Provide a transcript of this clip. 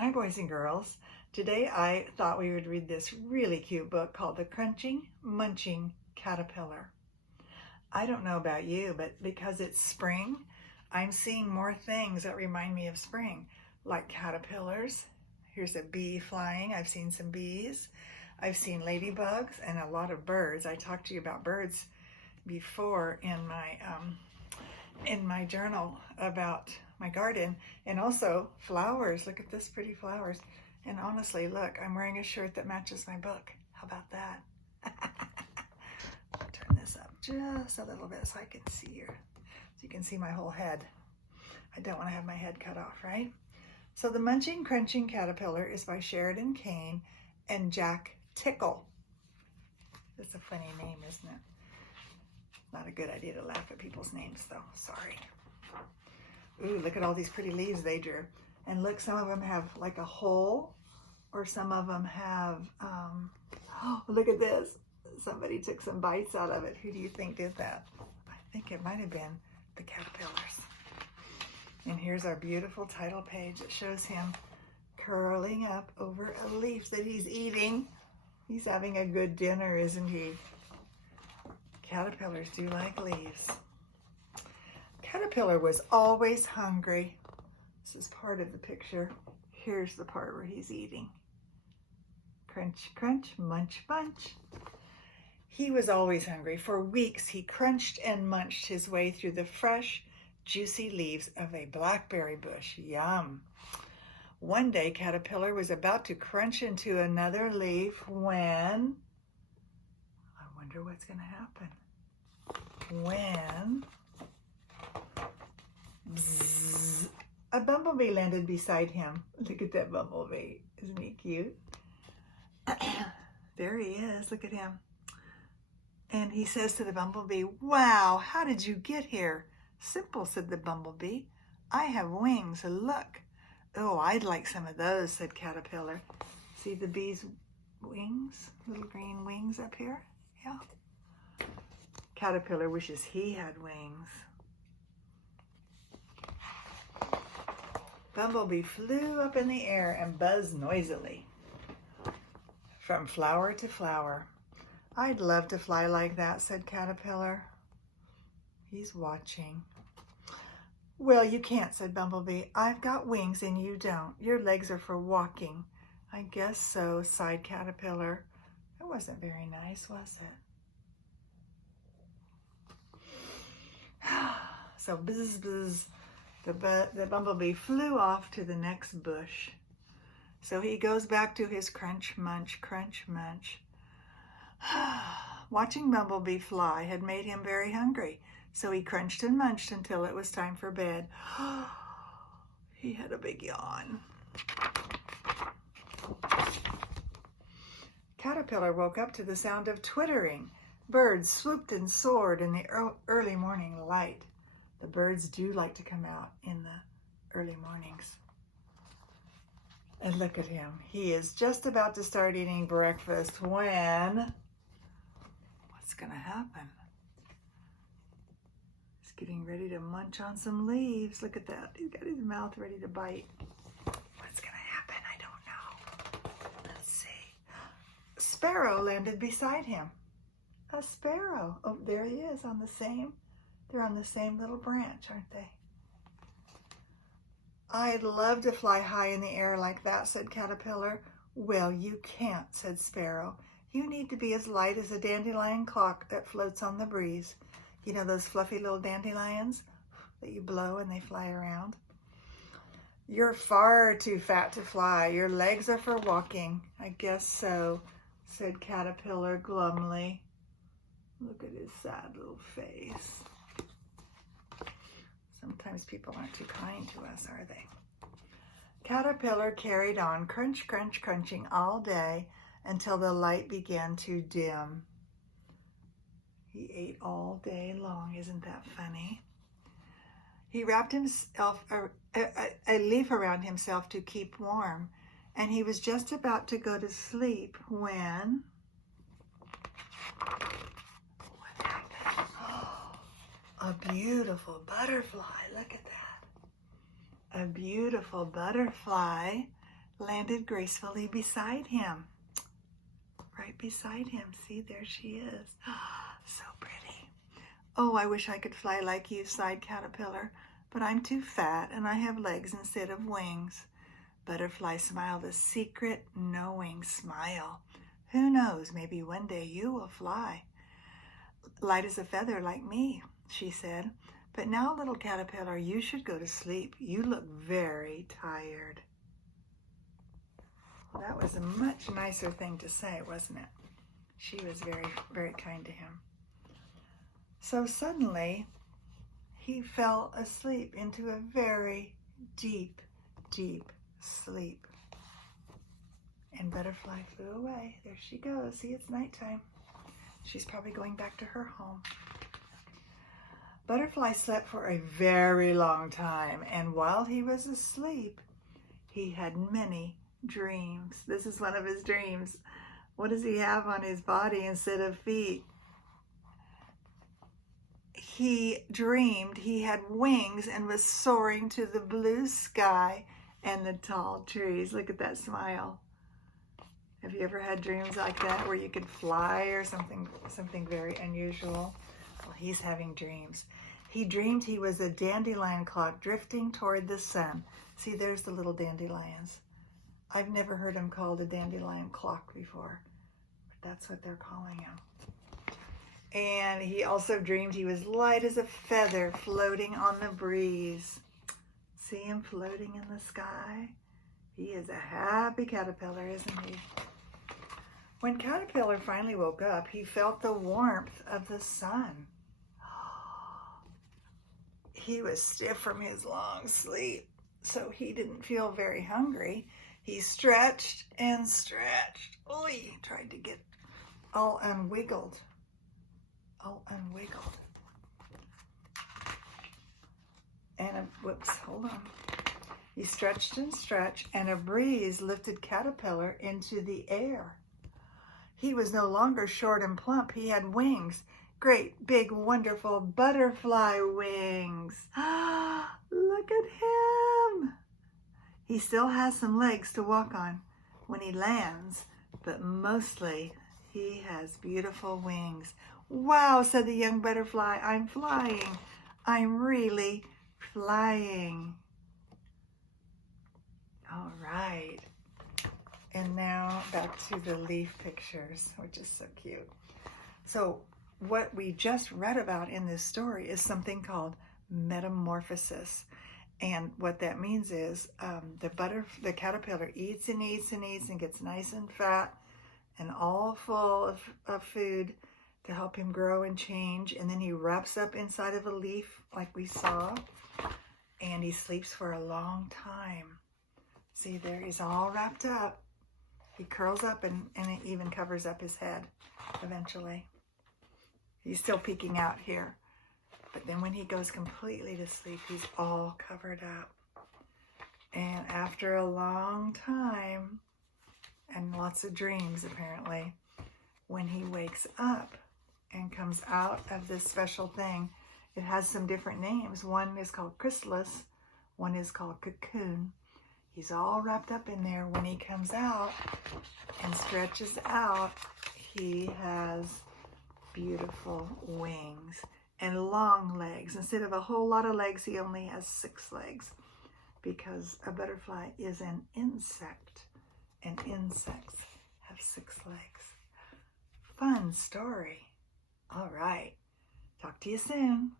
Hi, boys and girls. Today I thought we would read this really cute book called The Crunching, Munching Caterpillar. I don't know about you, but because it's spring, I'm seeing more things that remind me of spring, like caterpillars. Here's a bee flying. I've seen some bees. I've seen ladybugs and a lot of birds. I talked to you about birds before in my journal about my garden, and also flowers. Look at this pretty flowers. And honestly, look, I'm wearing a shirt that matches my book. How about that? Turn this up just a little bit so I can see you. So you can see my whole head. I don't want to have my head cut off, right? So The Munching, Crunching Caterpillar is by Sheridan Kane and Jack Tickle. That's a funny name, isn't it? Not a good idea to laugh at people's names, though. Sorry. Ooh, look at all these pretty leaves they drew. And look, some of them have like a hole, or some of them have, oh, look at this. Somebody took some bites out of it. Who do you think did that? I think it might have been the caterpillars. And here's our beautiful title page. It shows him curling up over a leaf that he's eating. He's having a good dinner, isn't he? Caterpillars do like leaves. Caterpillar was always hungry. This is part of the picture. Here's the part where he's eating. Crunch, crunch, munch, munch. He was always hungry. For weeks, he crunched and munched his way through the fresh, juicy leaves of a blackberry bush. Yum. One day, Caterpillar was about to crunch into another leaf when... I wonder what's going to happen. When... Bzzz, a bumblebee landed beside him. Look at that bumblebee. Isn't he cute? There he is. Look at him. And he says to the bumblebee, "Wow, how did you get here?" "Simple," said the bumblebee. "I have wings. Look." "Oh, I'd like some of those," said Caterpillar. See the bee's wings? Little green wings up here? Yeah. Caterpillar wishes he had wings. Bumblebee flew up in the air and buzzed noisily from flower to flower. "I'd love to fly like that," said Caterpillar. He's watching. "Well, you can't," said Bumblebee. "I've got wings and you don't. Your legs are for walking." "I guess so," sighed Caterpillar. That wasn't very nice, was it? So buzz, buzz. The bumblebee flew off to the next bush. So he goes back to his crunch, munch, crunch, munch. Watching Bumblebee fly had made him very hungry, so he crunched and munched until it was time for bed. He had a big yawn. Caterpillar woke up to the sound of twittering. Birds swooped and soared in the early morning light. The birds do like to come out in the early mornings. And look at him. He is just about to start eating breakfast when... what's going to happen? He's getting ready to munch on some leaves. Look at that. He's got his mouth ready to bite. What's going to happen? I don't know. Let's see. Sparrow landed beside him. A sparrow. Oh, there he is on the same... They're on the same little branch, aren't they? "I'd love to fly high in the air like that," said Caterpillar. "Well, you can't," said Sparrow. "You need to be as light as a dandelion clock that floats on the breeze." You know those fluffy little dandelions that you blow and they fly around? "You're far too fat to fly. Your legs are for walking." "I guess so," said Caterpillar glumly. Look at his sad little face. Sometimes people aren't too kind to us, are they? Caterpillar carried on, crunch, crunch, crunching all day until the light began to dim. He ate all day long. Isn't that funny? He wrapped himself a leaf around himself to keep warm, and he was just about to go to sleep when... what happened? A beautiful butterfly. Look at that. A beautiful butterfly landed gracefully beside him. Right beside him. See, there she is. So pretty. Oh, I wish I could fly like you, sighed Caterpillar, but I'm too fat and I have legs instead of wings. Butterfly smiled a secret, knowing smile. Who knows, maybe one day you will fly. Light as a feather like me, she said. But now, little Caterpillar, you should go to sleep. You look very tired. Well, that was a much nicer thing to say, wasn't it? She was very, very kind to him. So suddenly, he fell asleep into a very deep, deep sleep. And Butterfly flew away. There she goes. See, it's nighttime. She's probably going back to her home. Butterfly slept for a very long time, and while he was asleep, he had many dreams. This is one of his dreams. What does he have on his body instead of feet? He dreamed he had wings and was soaring to the blue sky and the tall trees. Look at that smile. Have you ever had dreams like that where you could fly or something very unusual? Well, he's having dreams. He dreamed he was a dandelion clock drifting toward the sun. See, there's the little dandelions. I've never heard him called a dandelion clock before, but that's what they're calling him. And he also dreamed he was light as a feather floating on the breeze. See him floating in the sky? He is a happy caterpillar, isn't he? When Caterpillar finally woke up, he felt the warmth of the sun. He was stiff from his long sleep, so he didn't feel very hungry. He stretched and stretched. Oh, he tried to get all unwiggled. And whoops, hold on. He stretched and stretched, and a breeze lifted Caterpillar into the air. He was no longer short and plump. He had wings. Great, big, wonderful butterfly wings. Look at him. He still has some legs to walk on when he lands, but mostly he has beautiful wings. Wow, said the young butterfly, I'm flying. I'm really flying. All right. And now back to the leaf pictures, which is so cute. So what we just read about in this story is something called metamorphosis. And what that means is the caterpillar eats and eats and eats and gets nice and fat and all full of food to help him grow and change. And then he wraps up inside of a leaf like we saw, and he sleeps for a long time. See there, he's all wrapped up. He curls up and it even covers up his head eventually. He's still peeking out here. But then when he goes completely to sleep, he's all covered up. And after a long time, and lots of dreams apparently, when he wakes up and comes out of this special thing, it has some different names. One is called chrysalis, one is called cocoon. He's all wrapped up in there. When he comes out and stretches out, he has beautiful wings and long legs. Instead of a whole lot of legs, he only has 6 legs because a butterfly is an insect, and insects have 6 legs. Fun story. All right. Talk to you soon.